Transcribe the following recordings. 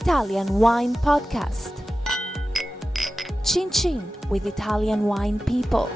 Italian Wine Podcast. Chin Chin with Italian wine people.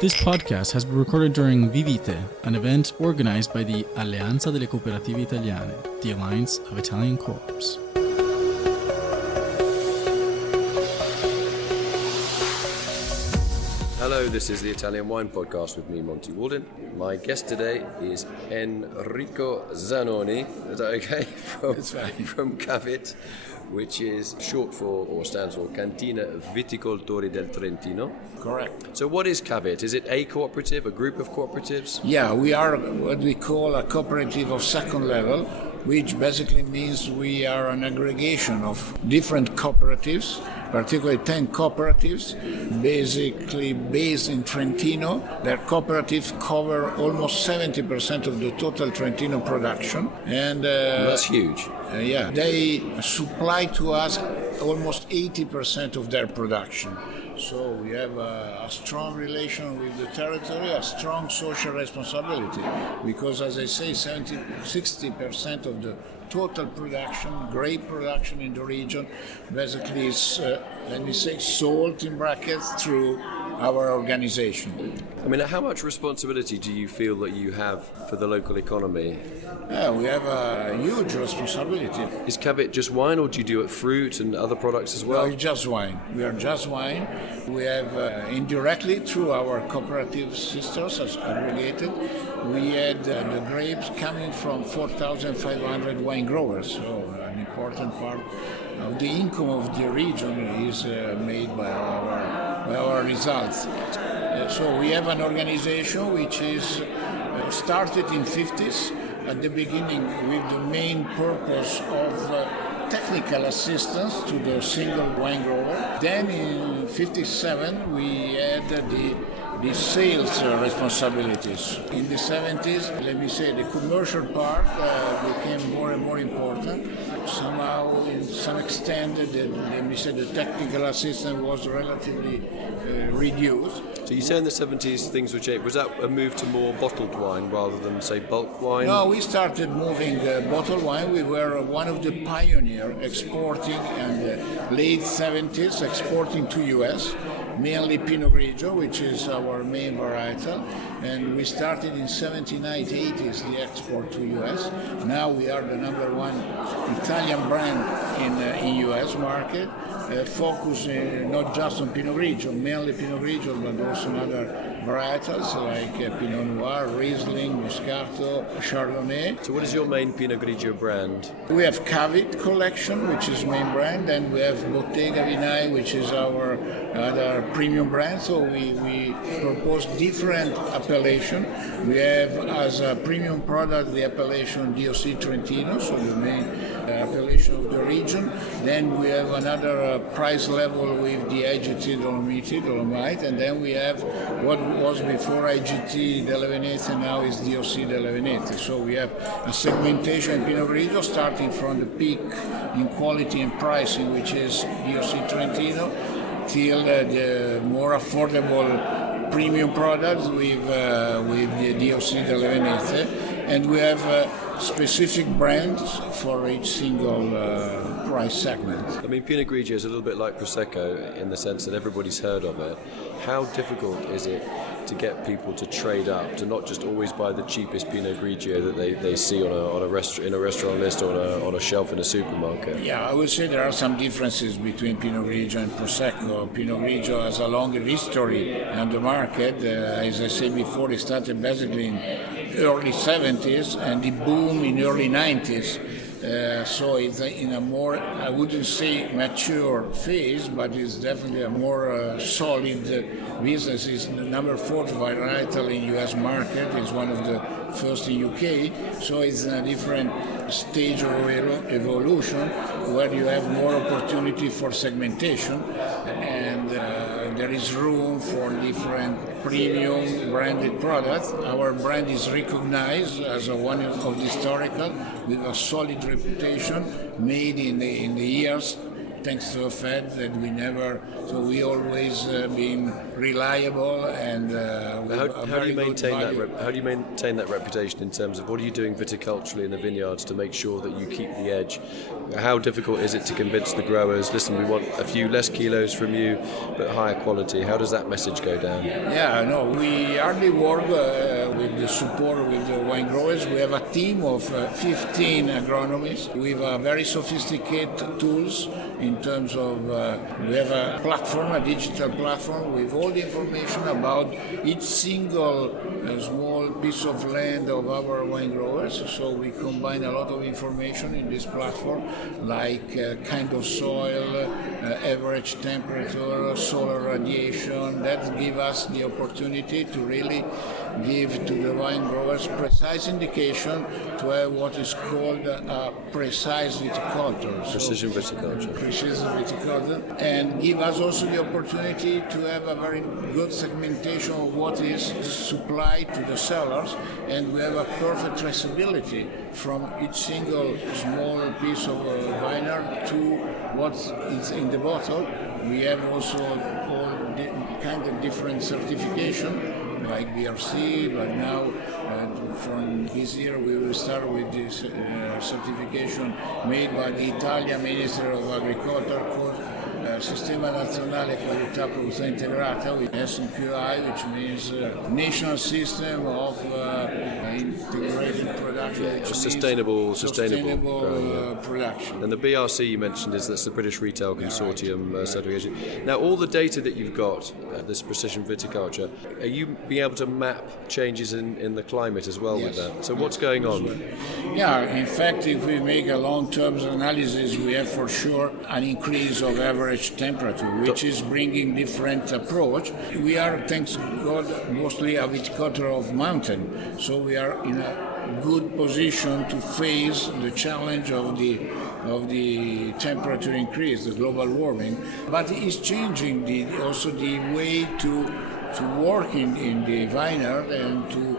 This podcast has been recorded during Vi.Vite, an event organized by the Alleanza delle Cooperative Italiane, the Alliance of Italian Coops. Hello, this is the Italian Wine Podcast with me, Monty Waldin. My guest today is Enrico Zanoni. Is that okay? From Cavit, which is short for, or stands for, Cantina Viticoltori del Trentino. Correct. So what is Cavit? Is it a cooperative, a group of cooperatives? Yeah, we are what we call a cooperative of second level, which basically means we are an aggregation of different cooperatives, particularly 10 cooperatives, basically based in Trentino. Their cooperatives cover almost 70% of the total Trentino production. And that's huge. Yeah, they supply to us almost 80% of their production. So we have a strong relation with the territory, a strong social responsibility, because as I say, 60% of the total production, grape production in the region, basically is, sold in brackets through our organization. I mean, how much responsibility do you feel that you have for the local economy? Yeah, we have a huge responsibility. Is Cavit just wine, or do you do it fruit and other products as well? No, it's just wine. We are just wine. We have indirectly through our cooperative sisters as aggregated, we had the grapes coming from 4,500 wine growers. So an important part of the income of the region is made by our results. So we have an organization which is started in 50s at the beginning with the main purpose of technical assistance to the single wine grower. Then in 57 we had the sales responsibilities. In the 70s, the commercial part became more and more important. Somehow, in some extent, the technical assistance was relatively reduced. So you say in the 70s things were changed. Was that a move to more bottled wine rather than, say, bulk wine? No, we started moving bottled wine. We were one of the pioneers exporting in the late 70s, exporting to US, mainly Pinot Grigio, which is our main varietal. And we started in 79, 80s the export to US. Now we are the number one Italian brand in US market. Focusing not just on Pinot Grigio, mainly Pinot Grigio, but also on other varietals like Pinot Noir, Riesling, Moscato, Chardonnay. So what is your main Pinot Grigio brand? We have Cavit collection, which is main brand, and we have Bottega Vinai, which is our other premium brand. So we propose different appellation. We have as a premium product the appellation DOC Trentino, so the main appellation of the region. Then we have another price level with the IGT Dolomite, and then we have what was before IGT delle Venete, now is DOC delle Venete. So we have a segmentation in Pinot Grigio starting from the peak in quality and pricing, which is DOC Trentino, till the more affordable premium products with the DOC delle Venete, and we have specific brands for each single price segment. I mean, Pinot Grigio is a little bit like Prosecco in the sense that everybody's heard of it. How difficult is it to get people to trade up, to not just always buy the cheapest Pinot Grigio that they see in a restaurant list or on a shelf in a supermarket? Yeah, I would say there are some differences between Pinot Grigio and Prosecco. Pinot Grigio has a longer history on the market. As I said before, it started basically in early 70s and the boom in early 90s. So it's in a more, I wouldn't say mature phase, but it's definitely a more solid business. It's the number 4 varietal in US market. It's one of the first in UK. So it's in a different stage of evolution where you have more opportunity for segmentation, and there is room for different premium branded products. Our brand is recognized as one of the historical with a solid reputation, made in the years thanks to the fact that we always been reliable and how do you maintain that reputation in terms of what are you doing viticulturally in the vineyards to make sure that you keep the edge? How difficult is it to convince the growers, listen, we want a few less kilos from you but higher quality? How does that message go down? Yeah, no, we hardly work with the support with the wine growers. We have a team of 15 agronomists with very sophisticated tools in terms of we have a platform, a digital platform with all the information about each single small piece of land of our wine growers. So we combine a lot of information in this platform, like kind of soil, average temperature, solar radiation. That give us the opportunity to really give to the wine growers precise indication to have what is called a precise viticulture. Precision viticulture. Precision viticulture, and give us also the opportunity to have a very good segmentation of what is supplied to the sellers, and we have a perfect traceability from each single small piece of vineyard to what is in the bottle. We have also all kind of different certification, like BRC, but now from this year we will start with this certification made by the Italian Ministry of Agriculture called Sistema Nazionale Qualità Produzione Integrata, with SNQI, which means National System of Integrated Production. Sustainable production. And the BRC you mentioned that's the British Retail Consortium certification. Now, all the data that you've got, this precision viticulture, are you being able to map changes in the climate as well with that? So what's going on? Yeah, in fact, if we make a long-term analysis, we have for sure an increase of average temperature, which is bringing different approach. We are, thanks God, mostly a viticulture of mountain, so we are in a good position to face the challenge of the temperature increase, the global warming. But it's changing also the way to work in the vineyard and to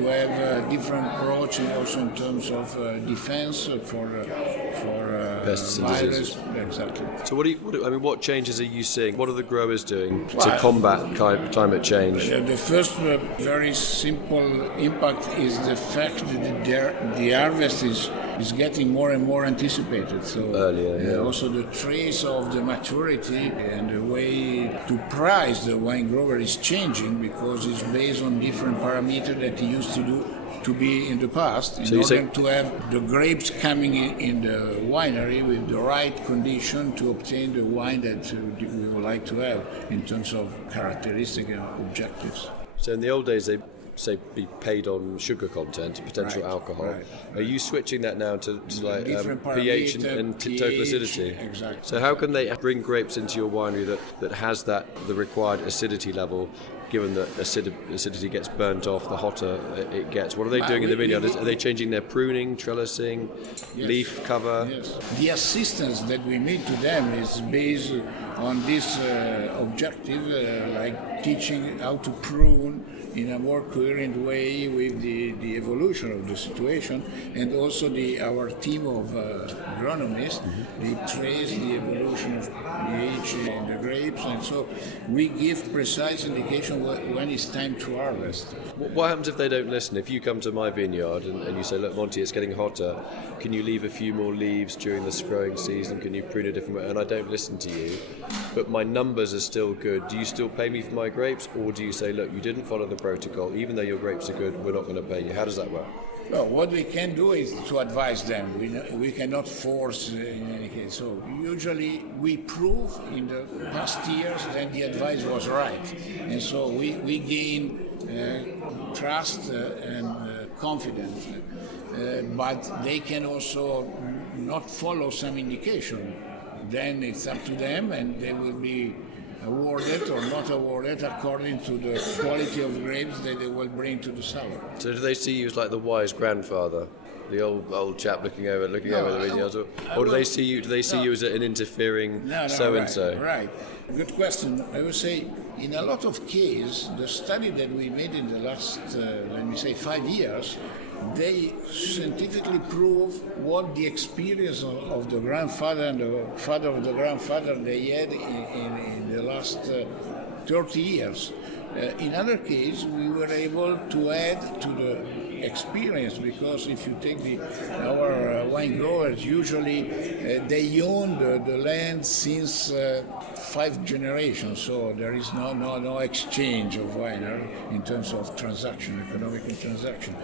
have a different approach also in terms of defense for pests and virus. diseases. Exactly. So what changes are you seeing? What are the growers doing to combat climate change? The first very simple impact is the fact that the harvest is getting more and more anticipated. So earlier, also the trace of the maturity and the way to price the wine grower is changing because it's based on different parameters that he used to be in the past in order to have the grapes coming in the winery with the right condition to obtain the wine that we would like to have in terms of characteristic and objectives. So in the old days, they say be paid on sugar content, potential alcohol. Right. Are you switching that now to like pH and pH, total acidity? Exactly. So how can they bring grapes into your winery that has the required acidity level, given that acidity gets burnt off the hotter it gets? What are they doing in the vineyard? Are they changing their pruning, trellising, leaf cover? Yes. The assistance that we make to them is based on this objective, like teaching how to prune in a more coherent way with the evolution of the situation, and also our team of agronomists, they trace the evolution of pH in the grapes, and so we give precise indication when it's time to harvest. What happens if they don't listen? If you come to my vineyard and you say, look, Monty, it's getting hotter, can you leave a few more leaves during the growing season? Can you prune a different way? And I don't listen to you, but my numbers are still good. Do you still pay me for my grapes, or do you say, look, you didn't follow the protocol, even though your grapes are good, we're not going to pay you? How does that work? Well, what we can do is to advise them. We cannot force in any case. So usually we prove in the past years that the advice was right. And so we gain trust and confidence. But they can also not follow some indication. Then it's up to them, and they will be awarded or not awarded according to the quality of grapes that they will bring to the cellar. So do they see you as like the wise grandfather, the old chap looking over the vineyards, or do they see you? Do they see you as an interfering so and so? Right. Good question. I would say in a lot of cases, the study that we made in the last, 5 years, they scientifically prove what the experience of the grandfather and the father of the grandfather they had in the last 30 years. In other case, we were able to add to the experience, because if you take our wine growers, usually they own the land since 5 generations, so there is no exchange of wine in terms of transaction, economic transaction.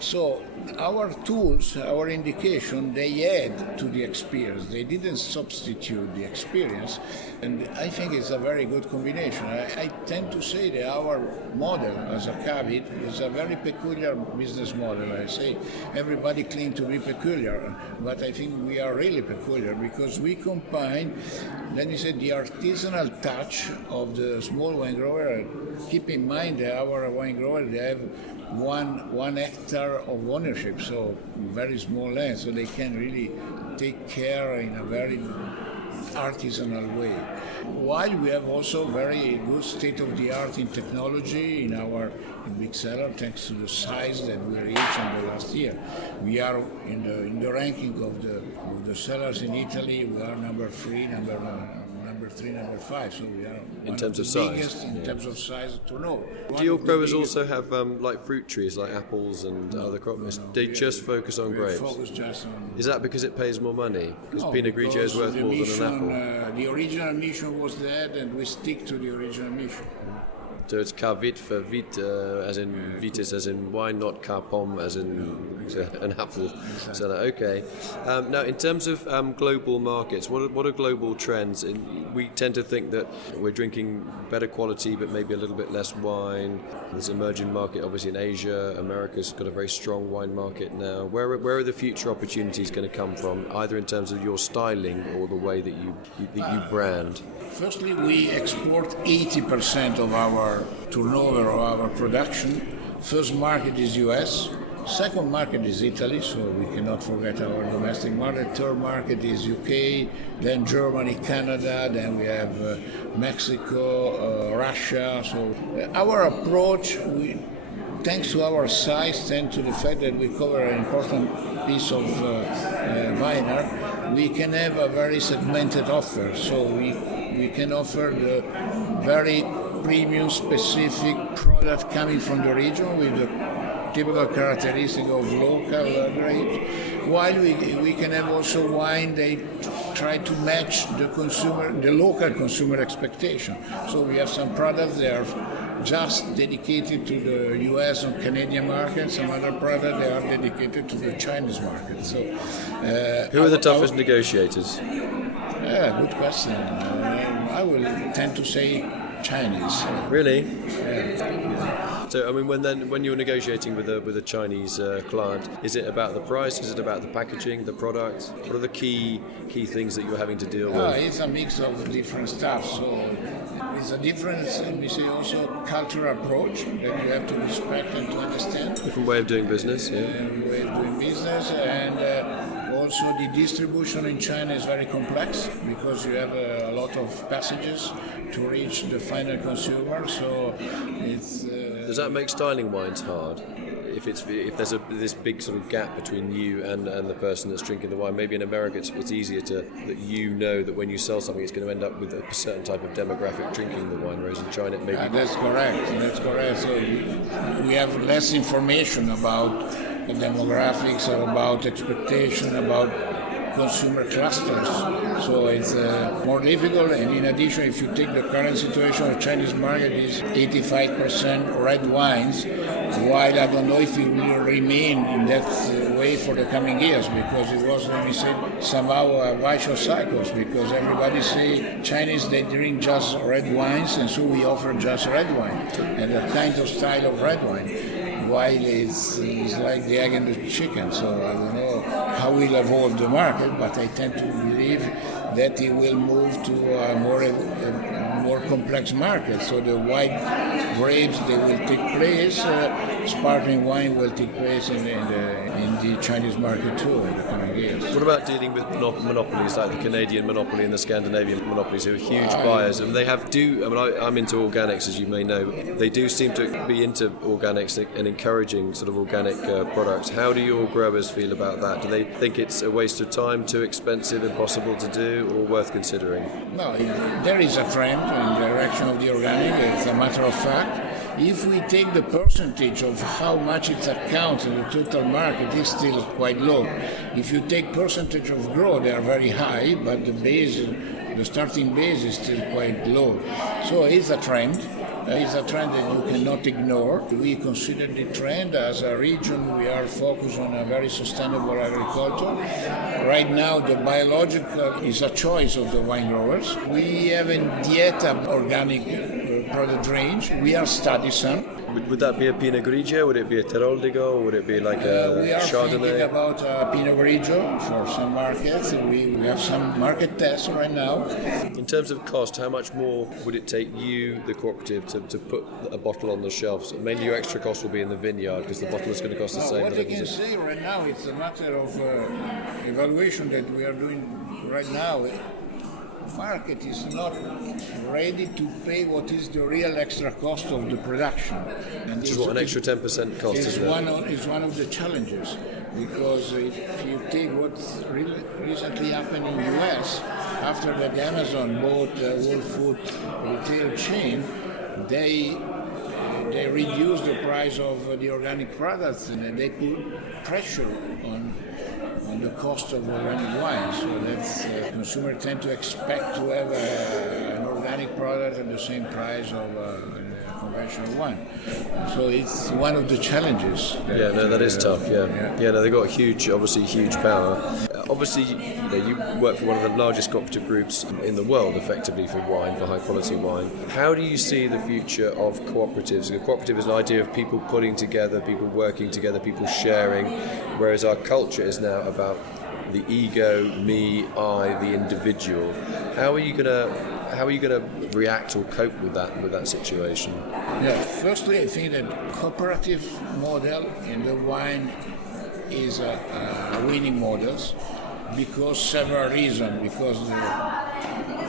So our tools, our indication, they add to the experience. They didn't substitute the experience, and I think it's a very good combination. I tend to say that our model as a Cavit is a very peculiar business model. I say everybody claims to be peculiar, but I think we are really peculiar because we combine, let me say, the artisanal touch of the small wine grower. Keep in mind that our wine grower, they have one hectare of ownership, so very small land, so they can really take care in a very artisanal way. While we have also very good state-of-the-art in technology in our big cellar, thanks to the size that we reached in the last year. We are in the ranking of the cellars in Italy. We are number 3, number 5, so we are in terms of biggest size. in terms of size turnover. Do your growers also have like fruit trees, like apples and other crops? They just focus on grapes. Focus just on. Is that because it pays more money? Because No, Pinot Grigio is worth the more mission, than an apple. The original mission was that, and we stick to the original mission. So it's Cavit for Vite, as in Vitis, as in wine, not Carpom, as in an apple. So okay. Now, in terms of global markets, what are global trends? We tend to think that we're drinking better quality, but maybe a little bit less wine. There's an emerging market, obviously in Asia. America's got a very strong wine market now. Where are the future opportunities going to come from, either in terms of your styling or the way that you brand? Firstly, we export 80% of our turnover, of our production. First market is US. Second market is Italy, so we cannot forget our domestic market. Third market is UK, then Germany, Canada, then we have Mexico, Russia. So our approach, thanks to our size, thanks to the fact that we cover an important piece of vineyard, we can have a very segmented offer. So we can offer the very premium specific product coming from the region with the typical characteristic of local grapes, while we can have also wine they try to match the local consumer expectation. So we have some products that are just dedicated to the US and Canadian market, some other products that are dedicated to the Chinese market. So who are the toughest negotiators? Yeah, good question. I will tend to say Chinese. Really? Yeah. So, I mean, when you're negotiating with a Chinese client, is it about the price? Is it about the packaging, the product? What are the key things that you're having to deal with? It's a mix of different stuff. So it's a different, we say, also cultural approach that you have to respect and to understand. Different way of doing business. Yeah. Way of doing business, and also the distribution in China is very complex because you have a lot of passages to reach the final consumer. So it's. Does that make styling wines hard? If there's this big sort of gap between you and the person that's drinking the wine, maybe in America it's easier that you know that when you sell something it's going to end up with a certain type of demographic drinking the wine, whereas in China it may be. That's correct. So we have less information about the demographics, or about expectation, about consumer clusters. So it's more difficult, and in addition, if you take the current situation of the Chinese market is 85% red wines, while I don't know if it will remain in that way for the coming years, because it was, let me say, somehow a vicious cycle, because everybody say Chinese, they drink just red wines, and so we offer just red wine, and a kind of style of red wine. While it's like the egg and the chicken, so I don't know how we'll evolve the market, but I tend to believe that it will move to a more complex market. So the white grapes, they will take place, sparkling wine will take place in the Chinese market too in the coming years. What about dealing with monopolies like the Canadian monopoly and the Scandinavian monopolies, who are huge buyers? And I'm into organics, as you may know. They do seem to be into organics and encouraging sort of organic products. How do your growers feel about that? Do they think it's a waste of time, too expensive, impossible to do, or worth considering? No, there is a trend in the direction of the organic. It's a matter of fact. If we take the percentage of how much it accounts in the total market, it's still quite low. If you take percentage of growth, they are very high, but the starting base is still quite low. So it's a trend. It's a trend that you cannot ignore. We consider the trend as a region. We are focused on a very sustainable agriculture. Right now, the biological is a choice of the wine growers. We haven't yet an organic product range. We are studying some. Would that be a Pinot Grigio? Would it be a Teroldigo? Or would it be like a we are Chardonnay? Thinking about Pinot Grigio for some markets. We have some market tests right now. In terms of cost, how much more would it take you, the cooperative, to put a bottle on the shelves? Mainly your extra cost will be in the vineyard because the bottle is going to cost the same. What I can say right now, it's a matter of evaluation that we are doing right now. Market is not ready to pay what is the real extra cost of the production. And which is what, an extra 10% cost is one of the challenges, because if you take what recently happened in the US, after that Amazon bought Whole Food retail chain, they reduced the price of the organic products and they put pressure on the cost of organic wine. So that's consumers tend to expect to have an organic product at the same price of conventional wine. So it's one of the challenges. That is tough. They've got obviously huge power. Obviously, you work for one of the largest cooperative groups in the world, effectively, for wine, for high-quality wine. How do you see the future of cooperatives? A cooperative is an idea of people putting together, people working together, people sharing, whereas our culture is now about the ego, me, I, the individual. How are you going to react or cope with that situation? Firstly, I think that cooperative model in the wine is a winning model because several reasons. Because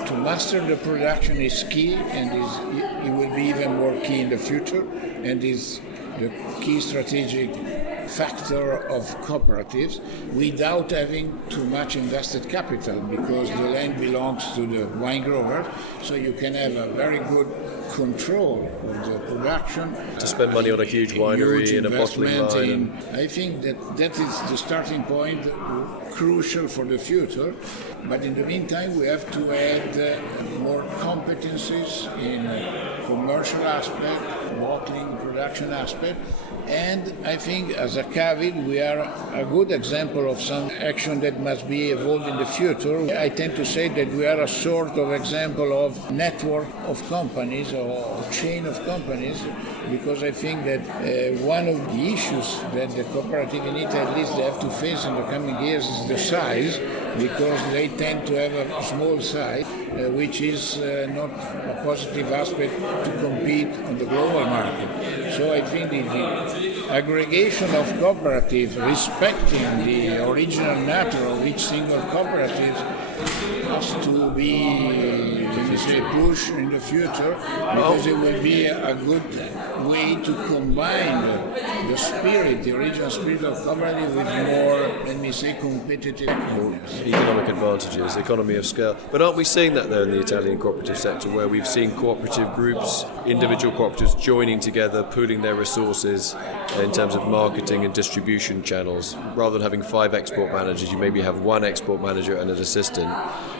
to master the production is key, and it will be even more key in the future, and is the key strategic factor of cooperatives without having too much invested capital, because the land belongs to the wine grower, so you can have a very good control of the production. To spend money on a huge winery and a bottling line. I think that is the starting point, crucial for the future. But in the meantime, we have to add more competencies in commercial aspect, bottling, production aspect. And I think as a Cavit, we are a good example of some action that must be evolved in the future. I tend to say that we are a sort of example of network of companies or chain of companies, because I think that one of the issues that the cooperative in Italy at least they have to face in the coming years is the size, because they tend to have a small size, which is not a positive aspect to compete on the global market. So I think the aggregation of cooperatives, respecting the original nature of each single cooperative, has to be, pushed in the future, because it will be a good way to combine the spirit, the original spirit of cooperative with more, competitive economic advantages, economy of scale. But aren't we seeing that though in the Italian cooperative sector, where we've seen cooperative groups, individual cooperatives joining together, pooling their resources in terms of marketing and distribution channels? Rather than having 5 export managers, you maybe have 1 export manager and an assistant,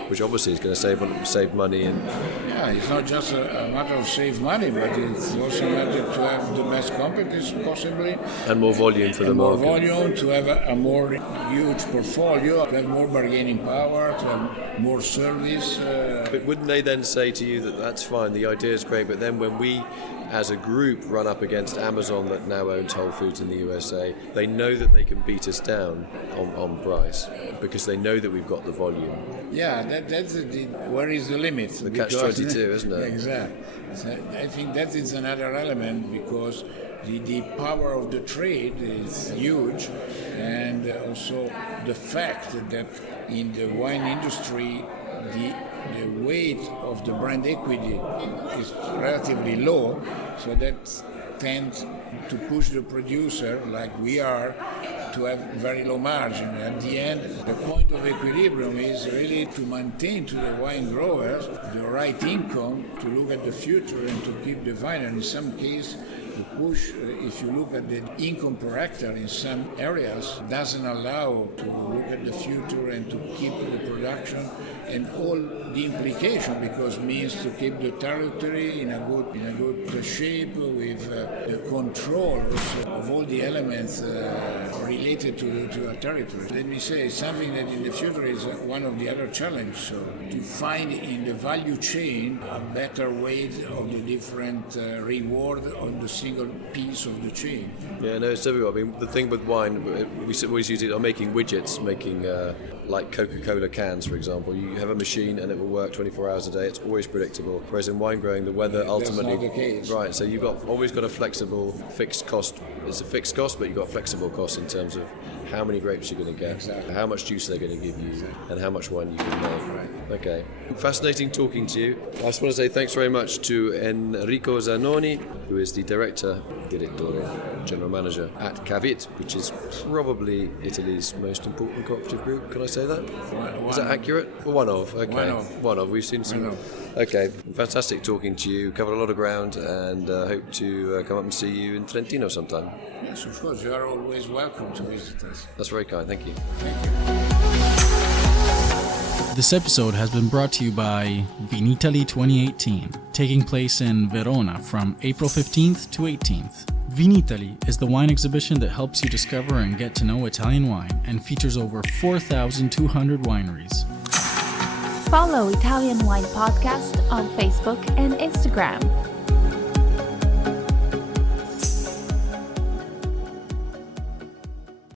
which obviously is going to save money. It's not just a matter of save money, but it's also a matter to have the best competence possibly. And more volume for the market. More volume, to have a more huge portfolio, to have more bargaining power, to have more service. But wouldn't they then say to you that that's fine, the idea is great, but then when we as a group run up against Amazon that now owns Whole Foods in the USA. They know that they can beat us down on price because they know that we've got the volume. Yeah, that's where is the limit? The catch-22, isn't it? Exactly. So I think that is another element because the power of the trade is huge, and also the fact that in the wine industry the weight of the brand equity is relatively low, so that tends to push the producer, like we are, to have very low margin. At the end, the point of equilibrium is really to maintain to the wine growers the right income to look at the future and to keep the vine. And in some cases, the push, if you look at the income per hectare in some areas, doesn't allow to look at the future and to keep the production and all the implication, because it means to keep the territory in a good shape with the control of all the elements related to a territory. Let me say something that in the future is one of the other challenges. So to find in the value chain a better way of the different reward on the single piece of the chain. Yeah, no, it's everywhere. I mean, the thing with wine, we always use it on making widgets, making like Coca-Cola cans, for example. You have a machine and it will work 24 hours a day. It's always predictable. Whereas in wine growing, the weather ultimately... That's not the case. Right, so you've always got a flexible fixed cost. It's a fixed cost, but you've got flexible costs in terms of how many grapes you're going to get, exactly, how much juice they're going to give you, exactly, and how much wine you can make. Right. Okay. Fascinating talking to you. I just want to say thanks very much to Enrico Zanoni, who is the director, general manager at Cavit, which is probably Italy's most important cooperative group. Can I say that? Is that accurate? One of. Okay. One of. We've seen some. Okay. Fantastic talking to you. Covered a lot of ground, and hope to come up and see you in Trentino sometime. Yes, of course. You are always welcome to visit us. That's very kind. Thank you. Thank you. This episode has been brought to you by Vinitaly 2018, taking place in Verona from April 15th to 18th. Vinitaly is the wine exhibition that helps you discover and get to know Italian wine and features over 4,200 wineries. Follow Italian Wine Podcast on Facebook and Instagram.